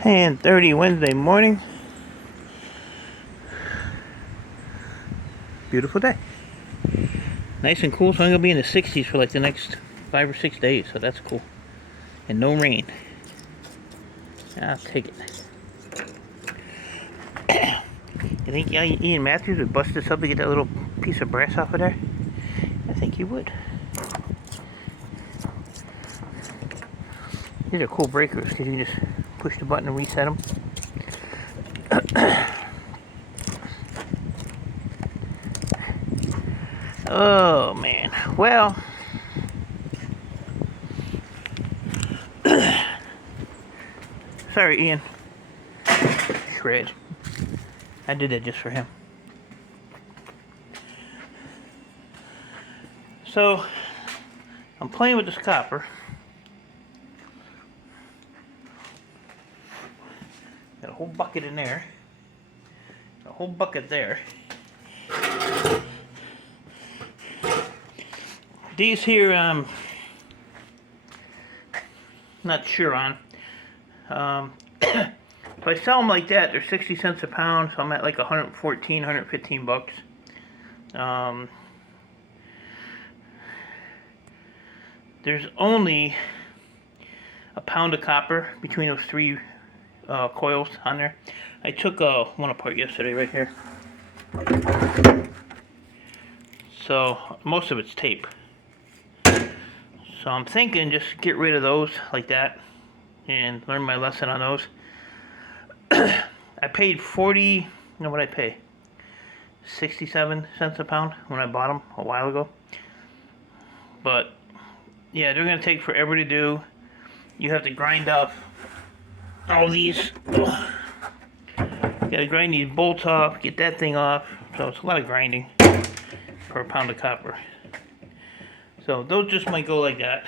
10:30 Wednesday morning. Beautiful day. Nice and cool, so I'm going to be in the 60s for like the next 5 or 6 days, so that's cool. And no rain. I'll take it. You think Ian Matthews would bust this up to get that little piece of brass off of there? I think he would. These are cool breakers because you just push the button and reset them. Oh man, well, sorry Ian. Shred. I did that just for him. So, I'm playing with this copper. Got a whole bucket in there. A whole bucket there. These here, not sure on. If I sell them like that, they're 60 cents a pound, so I'm at like 114, 115 bucks. There's only a pound of copper between those three coils on there. I took one apart yesterday right here. So most of it's tape. So I'm thinking just get rid of those like that and learn my lesson on those. I paid 40, you know what I pay? 67 cents a pound when I bought them a while ago. But yeah, they're gonna take forever to do. You have to grind up all these. You gotta grind these bolts off, get that thing off. So it's a lot of grinding for a pound of copper. So those just might go like that.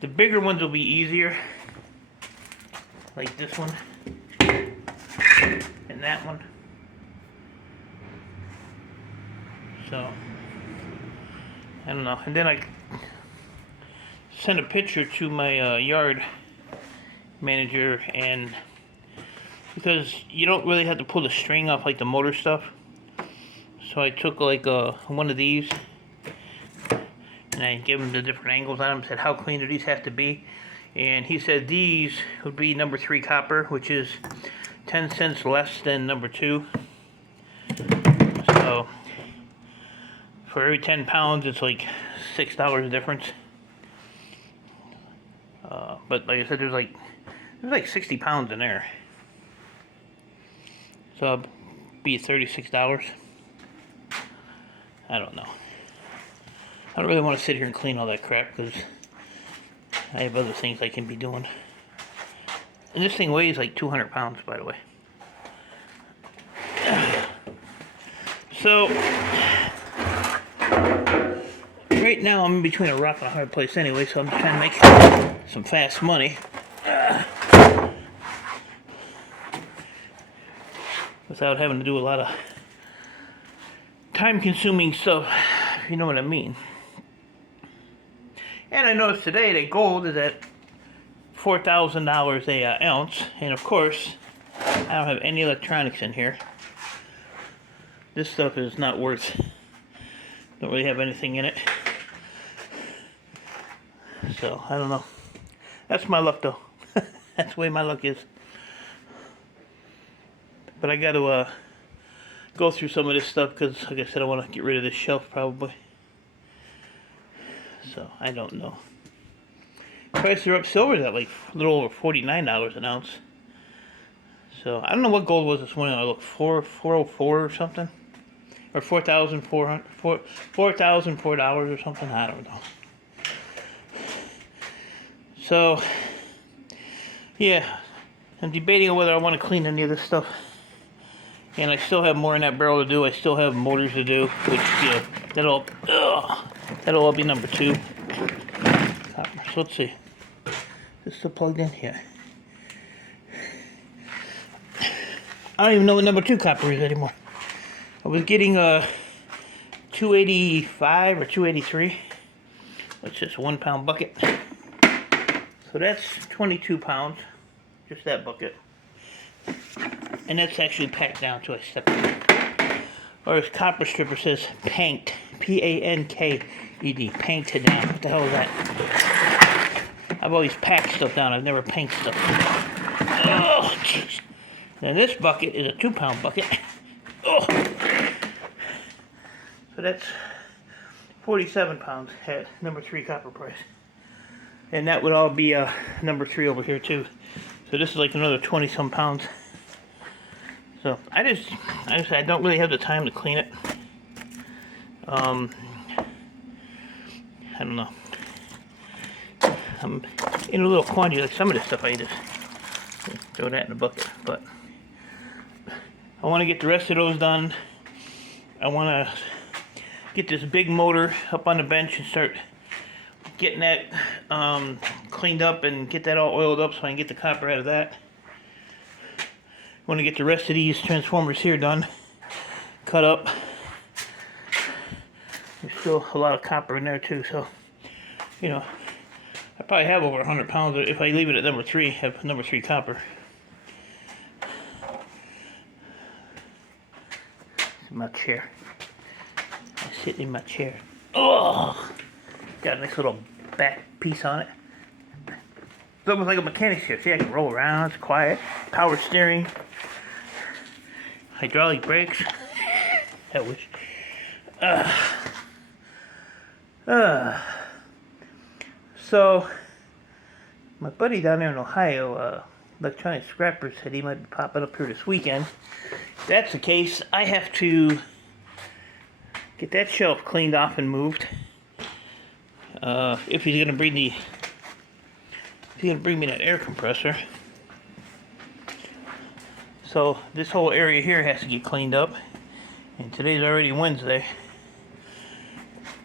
The bigger ones will be easier. Like this one. And that one. So, I don't know. And then I sent a picture to my yard manager, and because you don't really have to pull the string off like the motor stuff, so I took like one of these and I gave him the different angles on them, said how clean do these have to be, and he said these would be number 3 copper, which is 10 cents less than number 2. So for every 10 pounds it's like $6 difference. But like I said, there's like 60 pounds in there, so it'll be $36. I don't know. I don't really want to sit here and clean all that crap because I have other things I can be doing. And this thing weighs like 200 pounds, by the way. So, right now I'm in between a rock and a hard place anyway, so I'm just trying to make some fast money. Without having to do a lot of time-consuming stuff, if you know what I mean. And I noticed today that gold is at $4,000 an ounce, and of course, I don't have any electronics in here. This stuff is not worth, don't really have anything in it. So, I don't know. That's my luck though. That's the way my luck is. But I got to go through some of this stuff because, like I said, I want to get rid of this shelf probably. So, I don't know. Prices are up. Silver's at like a little over $49 an ounce. So, I don't know what gold was this morning. I looked 404 or something. Or $4,004 or something. I don't know. So, yeah. I'm debating on whether I want to clean any of this stuff. And I still have more in that barrel to do. I still have motors to do, which, you know, that'll all be number 2. Copper. So let's see. Is this still plugged in? Yeah. I don't even know what number 2 copper is anymore. I was getting 285 or 283, which is a 1 pound bucket. So that's 22 pounds. just that bucket. And that's actually packed down to a step. Or as Copper Stripper says, panked. P-A-N-K-E-D. Panked it down. What the hell is that? I've always packed stuff down. I've never panked stuff. Oh, jeez. Then this bucket is a 2-pound bucket. Oh. So that's 47 pounds at number 3 copper price. And that would all be number 3 over here too. So this is like another 20 some pounds. So I don't really have the time to clean it. I don't know. I'm in a little quantity, like some of this stuff I just throw that in a bucket. But I want to get the rest of those done. I want to get this big motor up on the bench and start getting that cleaned up and get that all oiled up so I can get the copper out of that. I want to get the rest of these transformers here done, cut up. There's still a lot of copper in there too, so you know, I probably have over 100 pounds if I leave it at number 3, have number 3 copper. My chair. I sit in my chair. Oh, got a nice little back piece on it. It's almost like a mechanic's chair. See, I can roll around. It's quiet. Power steering. Hydraulic brakes. I wish. So, my buddy down there in Ohio, Electronic Scrapper, said he might be popping up here this weekend. If that's the case, I have to get that shelf cleaned off and moved. If he's gonna bring me that air compressor. So this whole area here has to get cleaned up. And today's already Wednesday.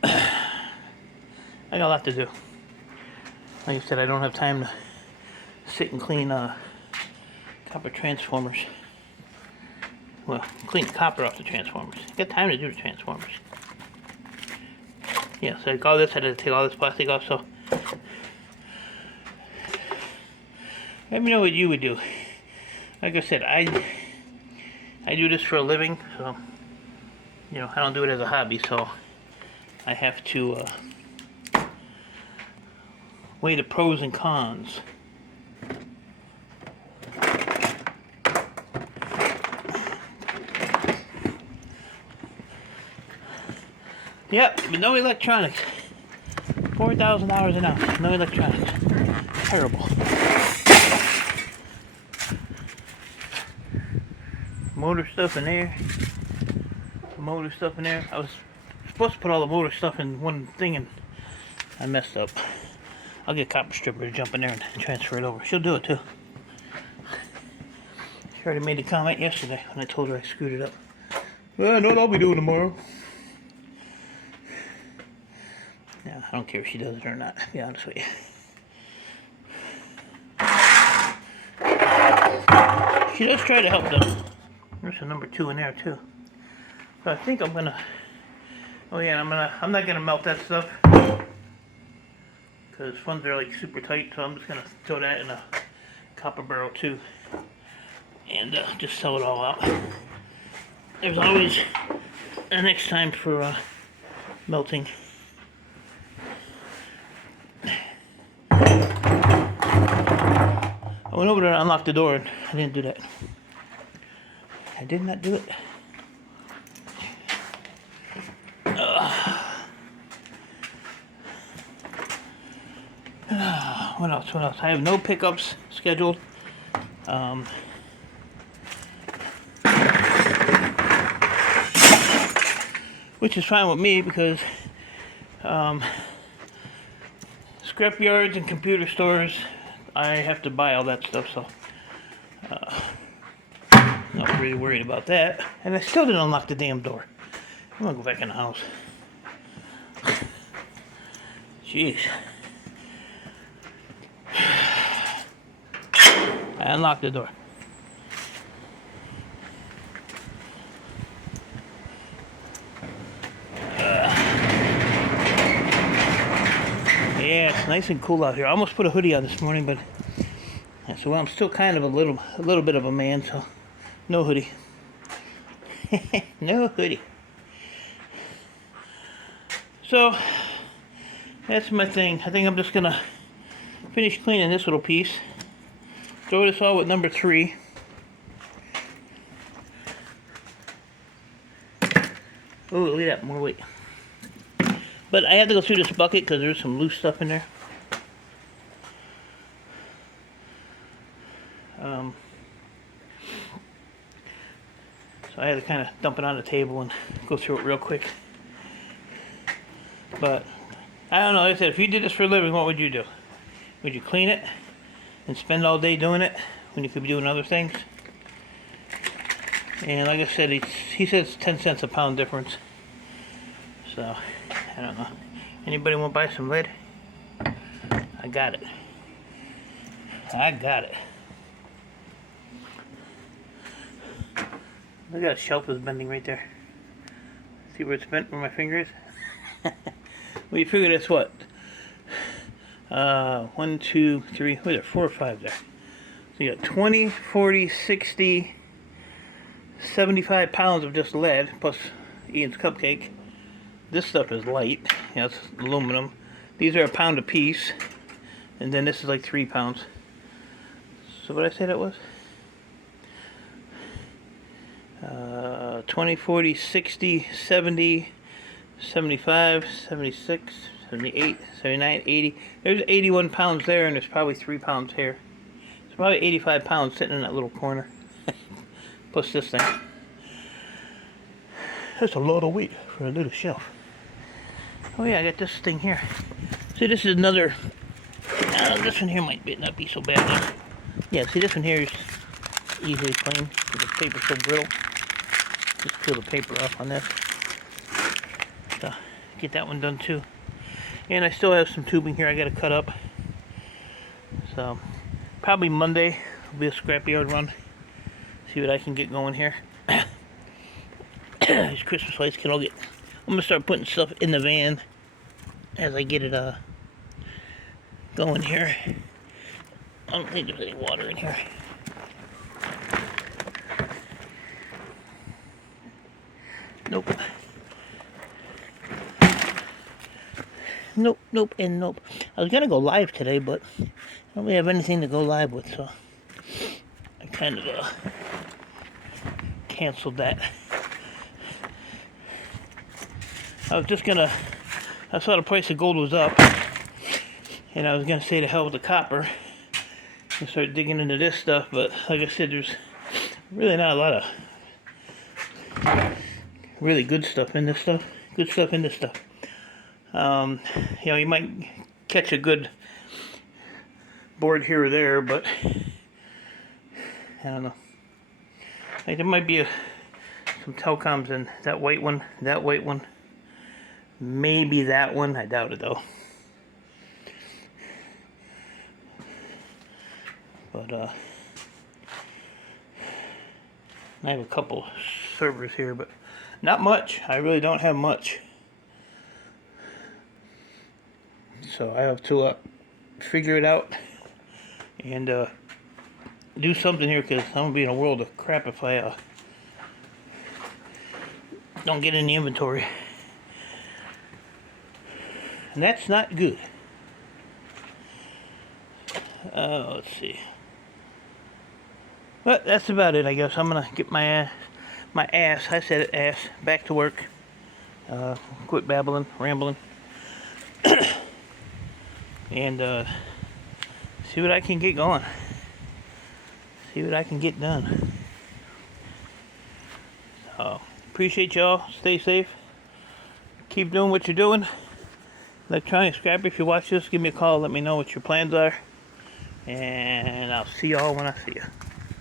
I got a lot to do. Like I said, I don't have time to sit and clean copper transformers. Well, clean the copper off the transformers. I got time to do the transformers. Yeah, so like all this, I had to take all this plastic off, so let me know what you would do. Like I said, I do this for a living, so you know, I don't do it as a hobby, so I have to weigh the pros and cons. Yep, no electronics. $4,000 an ounce. No electronics. Terrible. Motor stuff in there. Motor stuff in there. I was supposed to put all the motor stuff in one thing and I messed up. I'll get Copper Stripper to jump in there and transfer it over. She'll do it too. She already made a comment yesterday when I told her I screwed it up. Well, I know what I'll be doing tomorrow. Yeah, I don't care if she does it or not, to be honest with you. She does try to help though. There's a number 2 in there too. So I think I'm gonna, oh yeah, I'm not gonna melt that stuff. Because funds are like super tight, so I'm just gonna throw that in a copper barrel too. And just sell it all out. There's always a next time for melting. I went over there and unlocked the door and I didn't do that. I did not do it. What else? What else? I have no pickups scheduled. Which is fine with me because scrap yards and computer stores, I have to buy all that stuff, so not really worried about that. And I still didn't unlock the damn door. I'm gonna go back in the house. Jeez. I unlocked the door. Yeah, it's nice and cool out here. I almost put a hoodie on this morning, but Yeah, so I'm still kind of a little bit of a man, so no hoodie. No hoodie. So that's my thing. I think I'm just gonna finish cleaning this little piece. Throw this all with number 3. Oh, look at that, more weight. But I have to go through this bucket because there's some loose stuff in there. So I had to kind of dump it on the table and go through it real quick. But I don't know, like I said, if you did this for a living, what would you do? Would you clean it and spend all day doing it when you could be doing other things? And like I said, he says 10 cents a pound difference. So, I don't know. Anybody want to buy some lead? I got it. I got it. Look at that shelf is bending right there. See where it's bent where my finger is? Well, you figure that's what? 1, 2, 3, what is it? 4 or 5 there. So you got 20, 40, 60, 75 pounds of just lead, plus Ian's cupcake. This stuff is light. Yeah, it's aluminum. These are a pound a piece. And then this is like 3 pounds. So what did I say that was? 20, 40, 60, 70, 75, 76, 78, 79, 80. There's 81 pounds there, and there's probably 3 pounds here. It's probably 85 pounds sitting in that little corner. Plus this thing. That's a lot of weight for a little shelf. Oh yeah, I got this thing here. See, this is another... this one here might not be so bad. Yeah, see, this one here is easily clean because the paper's so brittle. Just peel the paper off on this. So, get that one done too. And I still have some tubing here I gotta cut up. So, probably Monday will be a scrapyard run. See what I can get going here. These Christmas lights can all get... I'm gonna start putting stuff in the van as I get it going here. I don't think there's any water in here. Nope. Nope, nope, and nope. I was gonna go live today, but I don't really have anything to go live with, so I kind of canceled that. I saw the price of gold was up, and I was gonna say to hell with the copper and start digging into this stuff, but like I said, there's really not a lot of really good stuff in this stuff. Good stuff in this stuff. You know, you might catch a good board here or there, but I don't know. Like there might be some telecoms in that white one, maybe that one. I doubt it though. But I have a couple servers here, but not much. I really don't have much. So I have to figure it out and do something here, because I'm gonna be in a world of crap if I don't get any inventory, and that's not good. Let's see. But that's about it, I guess. I'm gonna get my ass, I said it, ass, back to work. Quit babbling, rambling. And see what I can get going. See what I can get done. So, appreciate y'all. Stay safe. Keep doing what you're doing. Electronic Scrapper, if you watch this, give me a call. Let me know what your plans are. And I'll see y'all when I see you.